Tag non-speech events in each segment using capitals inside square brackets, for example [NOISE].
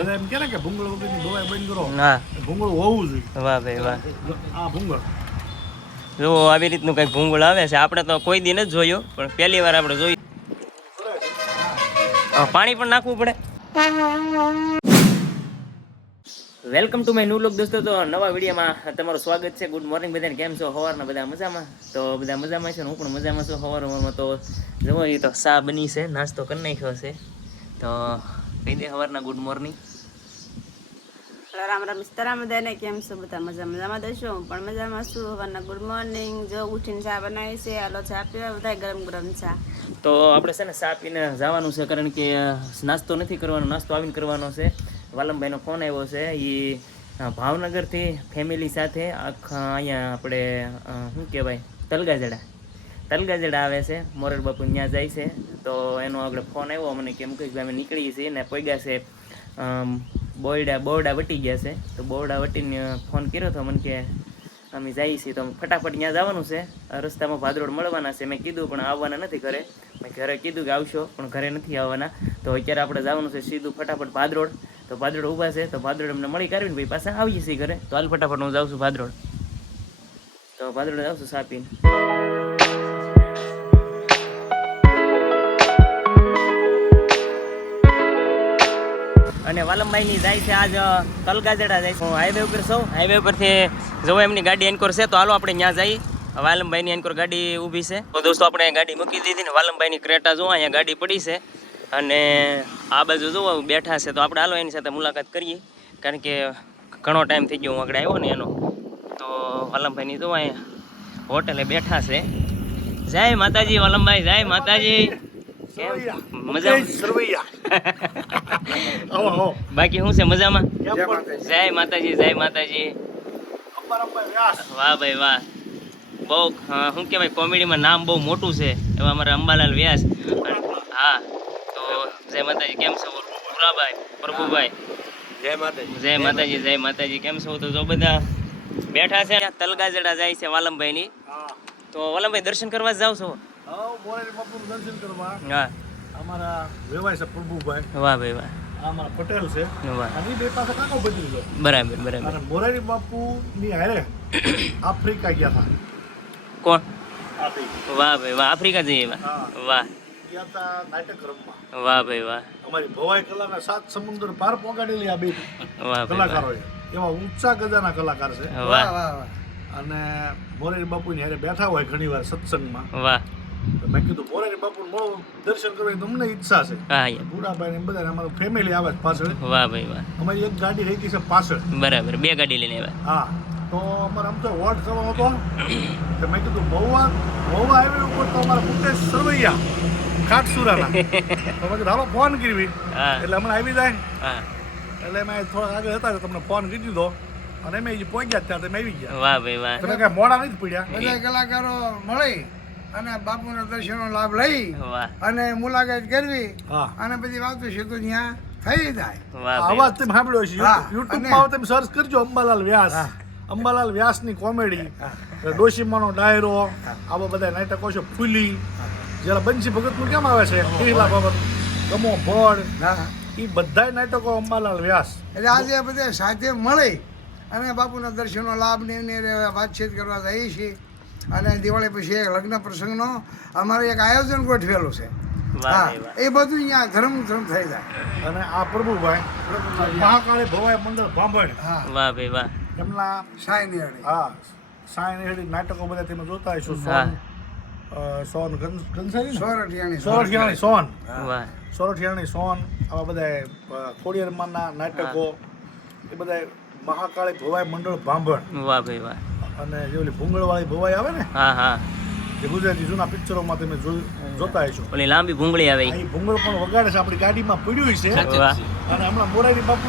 બધા એમ કે ને કે ભૂંગળ વગરની ભવાઈ બંધ કરો. હા. ભૂંગળ હોવું જોઈએ. વાહ ભાઈ વાહ. આ ભૂંગળ. જો આવી રીતનું કંઈક ભૂંગળ આવે છે આપણે તો કોઈ દિન જ જોયું પણ પહેલી વાર આપણે જોયું. પાણી પણ નાખવું પડે. Welcome to my new vlog દોસ્તો તો નવા વિડીયોમાં તમારું સ્વાગત છે. ગુડ મોર્નિંગ બધાને કેમ છો? સવારના બધા મજામાં? તો બધા મજામાં છે હું પણ મજામાં છું. સવાર સવારમાં તો જમો એ તો સા બની છે નાસ્તો કરી નાખ્યો છે. તો કહી દે સવારના ગુડ મોર્નિંગ. રામ રામ સીતારામ બધાને કેમ છો? બધા મજા મજામાં દેશો પણ મજામાં છું. હવારના ગુડ મોર્નિંગ જો ઉઠીને ચા બનાવી છે, હાલો ચા પીવા બધા ગરમ ગરમ ચા. તો આપણે છે ને ચા પીને જવાનું છે, કારણ કે નાસ્તો નથી કરવાનો, નાસ્તો આવીને કરવાનો છે. વાલમભાઈનો ફોન આવ્યો છે. એ ભાવનગરથી ફેમિલી સાથે આખા અહીંયા આપણે શું કહેવાય? તલગાજડા. તલગાજડા આવે છે. મોરલ બાપુ ત્યાં જાય છે. તો એનો આપણે ફોન આવ્યો, મને કેમ કે અમે નીકળીએ છીએ ને પોગ્યા છે બોરડા બોરડા વટી ગયા છે. તો બોરડા વટીને ફોન કર્યો હતો મને કે, અમે જઈએ છીએ. તો ફટાફટ ત્યાં જવાનું છે. રસ્તામાં ભાદરોડ મળવાના છે. મેં કીધું, પણ આવવાના નથી ઘરે. મેં ઘરે કીધું કે, આવશો, પણ ઘરે નથી આવવાના. તો અત્યારે આપણે જવાનું છે સીધું ફટાફટ ભાદરોડ તો ભાદરોડ ઊભા છે. તો ભાદરોડ અમને મળી કાઢીને ભાઈ પાસે આવીએ છીએ ઘરે. તો હાલ ફટાફટ હું જાઉં છું ભાદરોડ તો ભાદરોડ જાઉં છું સાપીને. અને વાલમભાઈની જાય છે આજ તલગાજડા જાય છે. હું હાઈવે ઉપર છું. હાઈવે ઉપરથી જવું એમની ગાડી એન્કોર છે તો હાલો આપણે ત્યાં જઈએ વાલમભાઈની એન્કોર ગાડી ઊભી છે. તો દોસ્તો આપણે ગાડી મૂકી દીધી ને વાલમભાઈની ક્રેટા જોવા અહીંયા ગાડી પડી છે. અને આ બાજુ જુઓ બેઠા છે તો આપણે હાલો એની સાથે મુલાકાત કરીએ. કારણ કે ઘણો ટાઈમ થઈ ગયો હું આગળ આવ્યો ને એનો. તો વાલમભાઈની જો અહીંયા હોટલે બેઠા છે. જય માતાજી વાલમભાઈ જય માતાજી. કેમ? મજા સરવૈયા બાકી શું છે મજામાં? જય માતાજી. જય માતાજી વાહ ભાઈ વાહ. બહુ શું કહેવાય કોમેડીમાં નામ બહુ મોટું છે એવા અમારા અંબાલાલ વ્યાસ. હા તો જય માતાજી કેમ છો? પુરાભાઈ પ્રભુભાઈ. જય માતાજી. જય માતાજી જય માતાજી કેમ છો? તો જો બધા બેઠા છે તલગાજડા જાય છે વાલમભાઈની. હા. તો વાલમભાઈ દર્શન કરવા જાવ છો? આવો દર્શન કરવા. હા. અમારા વેવાય છે પ્રભુભાઈ. વાહ ભાઈ વાહ. આ અમારા પટેલ છે. વાહ. અને બે પાસે કાકો બદલી બરાબર બરાબર. અને મોરારી બાપુ ની હારે આફ્રિકા ગયા હતા. કોણ? વાહ ભાઈ વાહ આફ્રિકા જઈએ વાહ વાહ. ગયા હતા નાટક રમવા. વાહ ભાઈ વાહ. અમારી ભવાઈ કલાના સાત સમુદ્ર પાર પહોંચાડેલી આ બે વાહ વાહ. કલાકારો એવા ઊંચા ગજાના કલાકાર છે. વાહ. અને મોરારી બાપુની હારે બેઠા હોય ઘણી વાર સત્સંગમાં. વાહ. મેં કીધું મોરારી બાપુ બહુ દર્શન કરવાની તમને ઈચ્છા છે. બુડાભાઈ ને બધા અમારું ફેમિલી આવે પાછળ. વાહ ભાઈ વાહ. અમારી એક ગાડી રહી ગઈ છે પાછળ. બરાબર બે ગાડી લઈને આવ્યા. હા તો અમારે આમ તો વોટ કરવાનો હતો. તો મેં કીધું બહુવા બહુવા હાઈવે ઉપર તો અમારા મુકેશ સરવૈયા ખાટસુરાના. તો મેં કીધું હાલો ફોન કરવી. હા. એટલે હમણાં આવી જાય. હા. એટલે મેં થોડા આગળ હતા તમને ફોન કરી દીધો. અને અમે જે પહોંચ્યા ત્યાં તમે આવી ગયા. વાહ ભાઈ વાહ. તમે કાંઈ મોડા નથી પડ્યા. બધા કલાકારો મળી. અને બાપુના દર્શનનો લાભ લઈ અને મુલાકાત કરવી અને બધી વાતો છે તો ત્યાં થઈ જાય. આવાજ તમે સાંભળ્યો છે યુટ્યુબમાં તમે સર્ચ કરજો અંબાલાલ વ્યાસ. અંબાલાલ વ્યાસની કોમેડી ડોશીમાનો ડાયરો આવા બધા નાટકો છે. ફૂલી. જ્યારે બંસી ભગતનું કેમ આવે છે? કિરીલા બાબત ગમો ભડ એ બધાય નાટકો અંબાલાલ વ્યાસ. એટલે આજે બધા સાથે મળે અને બાપુના દર્શનનો લાભ ને એની વાતચીત કરવા જઈએ છીએ અને દિવાળી પછી એક લગ્ન પ્રસંગનો અમારે એક આયોજન ગોઠવેલું છે. વાહ હા વાહ એ બધું અહીંયા ધર્મ ધર્મ થઈ જાય. અને આ પ્રભુભાઈ મહાકાળી ભવાઈ મંડળ ભાંભણ. હા. વાહ ભાઈ વાહ. એમના સાયની અડી હા સાયણ હેડી નાટકો બધા તમે જોતા હશો. સોન સોન ગન- સોરઠિયાણી સોરઠિયાણી સોન. વાહ સોરઠિયાણી સોન આવા બધા ખોડિયારમાંના નાટકો. એ બધા મહાકાળી ભવાઈ મંડળ ભાંભણ. વાહ ભાઈ વાહ. અને જે ઓલી ભૂંગળવાળી ભવાઈ આવે ને હા હા. જે ગુજરાતી જૂના પિક્ચરોમાં તમે જોતા હશો. ઓલી લાંબી ભૂંગળી આવે એ ભૂંગળ પણ વગાડે છે આપણી ગાડીમાં પડ્યું છે. અને હમણાં મોરારી બાપુ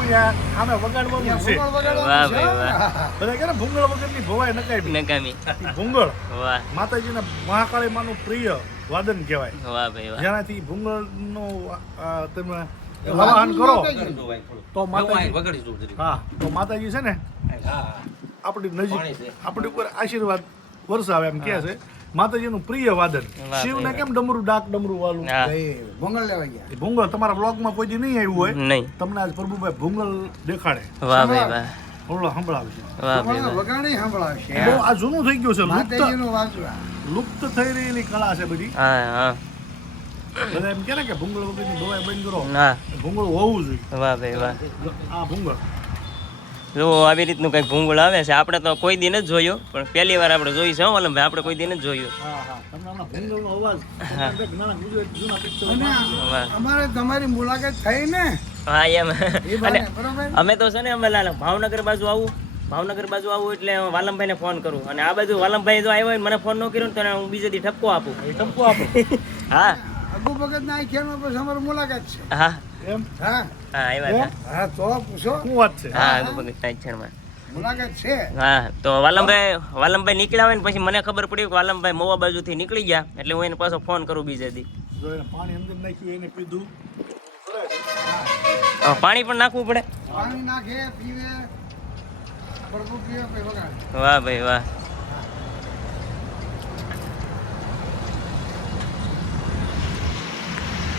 આમે વગાડવાનું છે. વાહ ભાઈ વાહ. બધા કે ને ભૂંગળ વગરની ભવાઈ નકામી. નકામી. ભૂંગળ. વાહ. માતાજીના મહાકાળી માનું પ્રિય વાદન કહેવાય. વાહ ભાઈ વાહ. જેનાથી ભૂંગળનું તમે હવાહન કરો. તો માતાજી હા તો માતાજી છે ને આપણી નજીક આપણી ઉપર આશીર્વાદ વરસાવે એમ કહે છે. માતાજીનું પ્રિય વાદન. શિવને કેમ ડમરું ડાક ડમરું વાલું? ભૂંગળ લેવા ગયા. ભૂંગળ તમારા બ્લોગમાં કોઈ નહીં આવ્યું હોય? નહીં. તમને આજ પ્રભુભાઈ ભૂંગળ દેખાડે. વાહ ભાઈ વાહ. ઓલો સંભળાવશે વાહ ભાઈ ભોંગળ વાહ. વગાડી સંભળાવશે. આ જૂનું થઈ ગયું છે. લુપ્ત લુપ્ત થઈ રહેલી કળા છે બધી. હા હા. બધા એમ કે ને કે ભૂંગળ વગરની દવાઈ બંધ કરો. ભૂંગળ હોવું જોઈએ. વાહ ભાઈ વાહ. આ ભૂંગળ જો આવી રીતનું કંઈક ભૂંગળ આવે છે આપણે તો કોઈ દિન જ જોયો પણ પહેલી વાર આપણે જોઈ છે ઓલમ આપણે કોઈ દિન જ જોયું. તમારી મુલાકાત થઈ ને? હા એમ. અને અમે તો છે ને અમે લાલ ભાવનગર બાજુ આવું ભાવનગર બાજુ આવું એટલે વાલમભાઈને ફોન કરું. અને આ બાજુ વાલમભાઈ જો આવ્યો હોય મને ફોન ન કર્યો ને તો હું બીજે દી ઠપકો આપું. ઠપકો આપું. હા. અબુ ભગત ના ખેરમાં પછી અમારી મુલાકાત છે. હા? એમ? હા. હા એ વાત હા. તો પૂછો. શું વાત છે? હા અબુ ભગત ના મુલાકાત હા તો વાલમભાઈ વાલમભાઈ નીકળ્યા હોય ને પછી મને ખબર પડી કે વાલમભાઈ મોવા બાજુથી નીકળી ગયા એટલે હું એને પાછો ફોન કરું બીજે દી પાણી અંદર નાખ્યું એને પીધું. પાણી પણ નાખવું પડે? પાણી નાખે પીવે વાહ ભાઈ વાહ.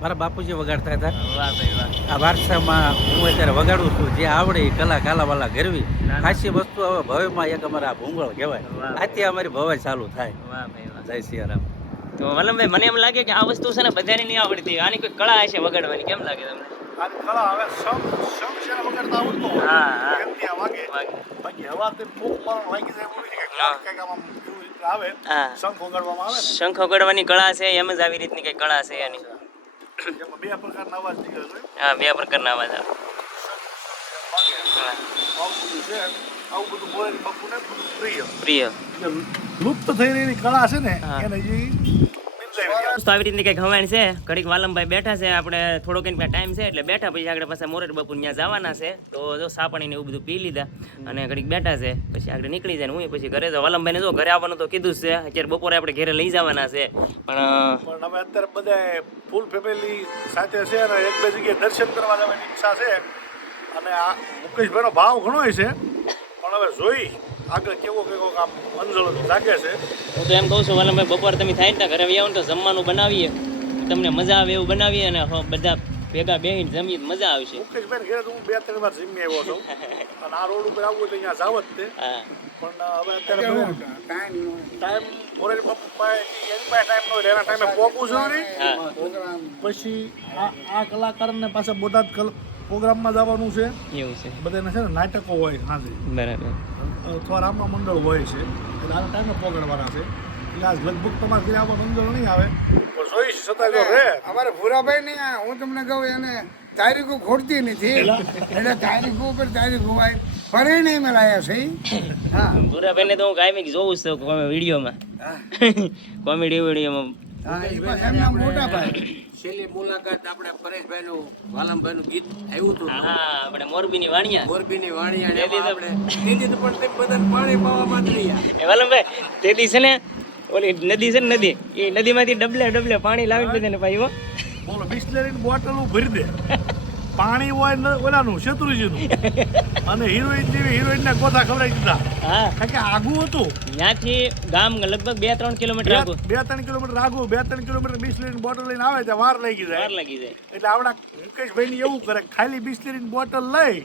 મારા બાપુજી વગાડતા હતા. વાહ ભાઈ વાહ. આ વારસામાં હું અત્યારે વગાડું છું. જે આવડે એ કલા વાલા ગરવી ખાસી વસ્તુ હવે ભવ્યમાં એક અમારા ભૂંગળ કહેવાય. આથી અમારી ભવાઈ ચાલુ થાય. વાહ ભાઈ વાહ. જય સિયારામ તો વલમભાઈ મને એમ લાગે કે આ વસ્તુ છે ને બધાને નહીં આવડતી. આની કોઈ કળા હશે વગાડવાની? કેમ લાગે તમને? શંખ વગાડવાની કળા છે એમ જ આવી રીતની કઈ કળા છે એની બે પ્રકારના અવાજ નીકળે છે. હા બે પ્રકારના અવાજ આવે. આવું બધું બાપુને પ્રિય. પ્રિય. લુપ્ત થઈ રહેલી કળા છે ને એને બિરદાવી તો આવી રીતે કંઈક હવાણ છે? ઘડીક વાલમભાઈ બેઠા છે, આપણે થોડો એની ટાઈમ છે એટલે બેઠા, પછી આગળ પાસે મોરેટ બાપુ ત્યાં જવાના છે. તો જો સા પાણી ને એવું બધું પી લીધા અને ઘડીક બેઠા છે, પછી આગળ નીકળી જાય હું પછી ઘરે તો વાલમભાઈને જો ઘરે આવવાનું તો કીધું છે, અત્યારે બપોરે આપણે ઘરે લઈ જવાના છે. પણ અમે અત્યારે બધા ફૂલ ફેમિલી સાથે છે અને એક બે જગ્યાએ દર્શન કરવા જવાની ઈચ્છા છે. અને આ મુકેશભાઈનો ભાવ ઘણો છે, પણ હવે જોઈ આગળ કેવો કેવો આમ અંજળો લાગે છે? હું તો એમ કહું છું વાલમભાઈ બપોર તમે થાય ને ઘરે આવી ને તો જમવાનું બનાવીએ. તમને મજા આવે એવું બનાવીએ અને બધા ભેગા બેહીને જમીએ મજા આવશે. મુકેશભાઈ ઘરે તો હું બે ત્રણ વાર જમી આવ્યો છું. [LAUGHS] અને આ રોડ ઉપર આવવું તો અહીંયા જાવ જ તે. પણ હવે અત્યારે ટાઈમ ટાઈમ મોરેલ પપ્પાએ એની પાસે ટાઈમ નો એના ટાઈમે પહોંચવું પ્રોગ્રામ પછી આ આ કલાકારને પાછા બોટાદ કલ પ્રોગ્રામમાં જવાનું છે. એવું છે. બધાને છે ને નાટકો હોય સાંજે બરાબર. અથવા રામા મંડળ હોય છે. એટલે આ ટાઈમે પકડવાના છે. એટલે આજ લગભગ તમારે ઘરે આવા મંડળ નહીં આવે. પણ જોઈશ છતાં જો રે. અમારે ભૂરાભાઈ નહીં આ હું તમને કહું એને તારીખો ખોટતી નથી. એટલે? તારીખો ઉપર તારીખો હોય. પરિણામે લાયા છે. હા. ભૂરાભાઈને તો હું કાયમી જોઉં જ છું વિડીયોમાં. [LAUGHS] કોમેડી વિડીયોમાં. મોટા ભાઈ. છેલ્લી મુલાકાત આપણે પરેશભાઈનું વાલમભાઈનું ગીત આવ્યું હતું. હા આપણે મોરબીની ની મોરબીની વાણિયા મોરબી ની વાણિયા આપણે દીદી તો પણ તે બધા પાણી પાવામાં જ રહ્યા વાલમભાઈ તે દી છે ને ઓલી નદી છે ને નદી એ નદીમાંથી ડબલે ડબલે પાણી લાવી ને ભાઈ હો. બોલો બિસ્લેરીની બોટલ ભરી દે. પાણી હોય ને ઓલાનું શત્રુજીનું. અને હિરોઈન જેવી હિરોઈનના ગોથા ખવડાવી દીધા. હા. કારણ કે આગું હતું. ત્યાંથી ગામ લગભગ બે ત્રણ કિલોમીટર બે આગળ બે ત્રણ કિલોમીટર આગું બે ત્રણ કિલોમીટર બિસ્લેરીની બોટલ લઈને આવે ત્યાં વાર લાગી વાર જાય લાગી જાય. એટલે આપણા મુકેશભાઈ એવું કરે ખાલી બિસ્લેરીની બોટલ લઈ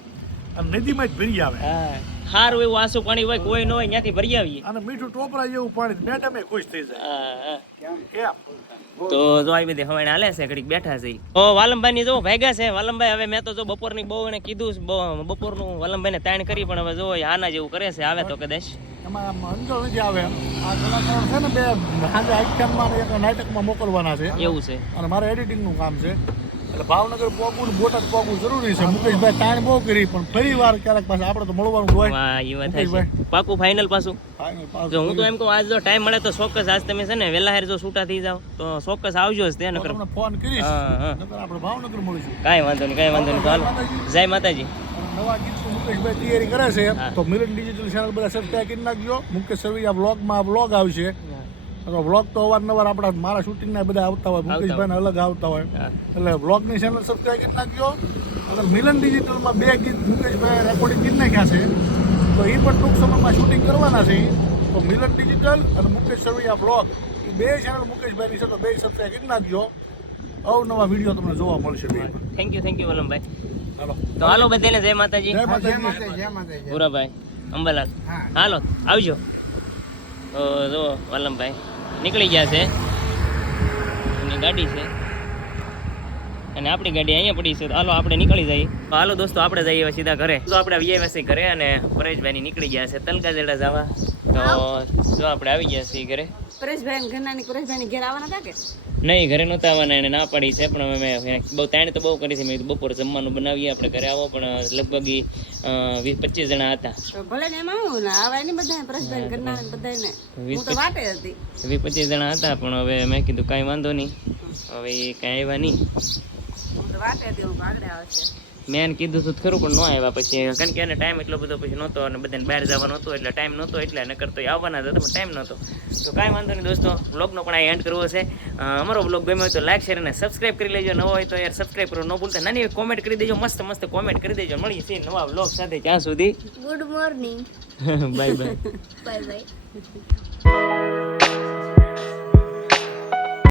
અને નદીમાં જ ભરી આવે. હા. સારું એવું વાસુ પાણી હોય કોઈ ન હોય ત્યાંથી ભરી આવીએ. અને મીઠું ટોપરા જેવું પાણી મેડમે ખુશ થઈ જાય. એમ તો જો આવી બધી હવાણે હાલે છે ઘડીક બેઠા છે ઓ વાલમભાઈ ની જો ભાગ્યા છે વાલમભાઈ હવે મેં તો જો બપોરની બહુ એને કીધું બપોરનું બપોરનું વાલમભાઈ ને તાણ કરી પણ હવે જો આના જેવું કરે છે આવે તો કદાચ. ને નાટકમાં મોકલવાના છે. એવું છે. અને મારે એડિટિંગનું કામ છે. એટલે ભાવનગર પોગવું બોટાદ પોગવું જરૂરી છે. મુકેશભાઈ તાણ બહુ કરી પણ ફરી વાર ક્યારેક પાછા આપણે તો મળવાનું હોય. હા એ વાત થાય પાકું ફાઇનલ પાછું. જો હું તો એમ કહું આજ જો ટાઈમ મળે તો ચોક્કસ આજ તમે છે ને વહેલા હેર જો છૂટા થઈ જાવ તો ચોક્કસ આવજો જ તે નકર ફોન કરીશ. આપણે ભાવનગર મળીશું. કાંઈ વાંધો નહીં કાંઈ વાંધો નહીં. ચાલો જય માતાજી. નવા ગીતનું મુકેશભાઈ તૈયારી કરે છે. તો મિલન ડિજિટલ ચેનલ બધા સબસ્ક્રાઈબ કરી નાખજો. મુકેશ સવિયા બ્લોગમાં આ બ્લોગ આવશે. બ્લોગ તો અવારનવાર આપણા મારા શૂટિંગના બધા આવતા હોય મુકેશભાઈને અલગ આવતા હોય. એટલે વ્લોગની ચેનલ સબસ્ક્રાઈબ કરી નાખજો. અગર મિલન ડિજિટલમાં બે ગીત મુકેશભાઈ રેકોર્ડિંગ ગીત નાખ્યા છે તો એ પણ ટૂંક સમયમાં શૂટિંગ કરવાના છે. તો મિલન ડિજિટલ અને મુકેશ સવિયા વ્લોગ એ બે ચેનલ મુકેશભાઈની છે તો બે સબસ્ક્રાઈબ કરી નાખજો. અવનવા વીડિયો તમને જોવા મળશે થેન્ક યુ થેન્ક યુ વલમભાઈ. હાલો. તો હાલો બધાને જય માતાજી. જય માતાજી. જય માતાજી ભૂરાભાઈ અંબાલાલ. હા. હાલો આવજો. તો જો વલ્લમભાઈ નીકળી ગયા છે. એની ગાડી છે. અને આપણી ગાડી અહીંયા પડી છે. તો હાલો આપણે નીકળી જઈએ. તો હાલો દોસ્તો આપણે જઈએ સીધા ઘરે. તો આપણે વીઆઈવાસી ઘરે અને પરેશભાઈ નીકળી ગયા છે. તલકા જેડા જવા. તો જો આપણે આવી ગયા છીએ ઘરે. પરેશભાઈ ઘરના પરેશભાઈ ઘેર આવવાના હતા કે? નહીં ઘરે નહોતા આવવાના એને ના પાડી છે પણ અમે બહુ તાણે તો બહુ કરી છે. મેં બપોર જમવાનું બનાવીએ આપણે ઘરે આવો પણ લગભગ વીસ પચીસ જણા હતા. તો ભલે ને એમાં હું ને આવાય ને બધા પરેશભાઈ ઘરના બધાને હું તો વાટે હતી. વીસ પચીસ જણા હતા પણ હવે મેં કીધું કાંઈ વાંધો નહીં. હવે કાંઈ આવ્યા નહીં. હું તો વાટે હતી હું ભાગડે આવશે. મેં એને કીધું હતું ખરું પણ ન આવ્યા પછી. કારણ કે એને ટાઈમ એટલો બધો પછી નહોતો અને બધાને બહાર જવાનો હતો એટલે ટાઈમ નહોતો એટલે નકર તો આવવાના હતા પણ ટાઈમ નહોતો. તો કાંઈ વાંધો નહીં દોસ્તો બ્લોગનો પણ આ એન્ડ કરવો છે. અમારો બ્લોગ ગમ્યો હોય તો લાઈક શેર અને સબસ્ક્રાઈબ કરી લેજો. નવો હોય તો યાર સબસ્ક્રાઈબ કરો ન ભૂલતા. નાની કોમેન્ટ કરી દેજો મસ્ત મસ્ત કોમેન્ટ કરી દેજો. મળીએ છીએ નવા બ્લોગ સાથે. ત્યાં સુધી? Good morning bye bye bye bye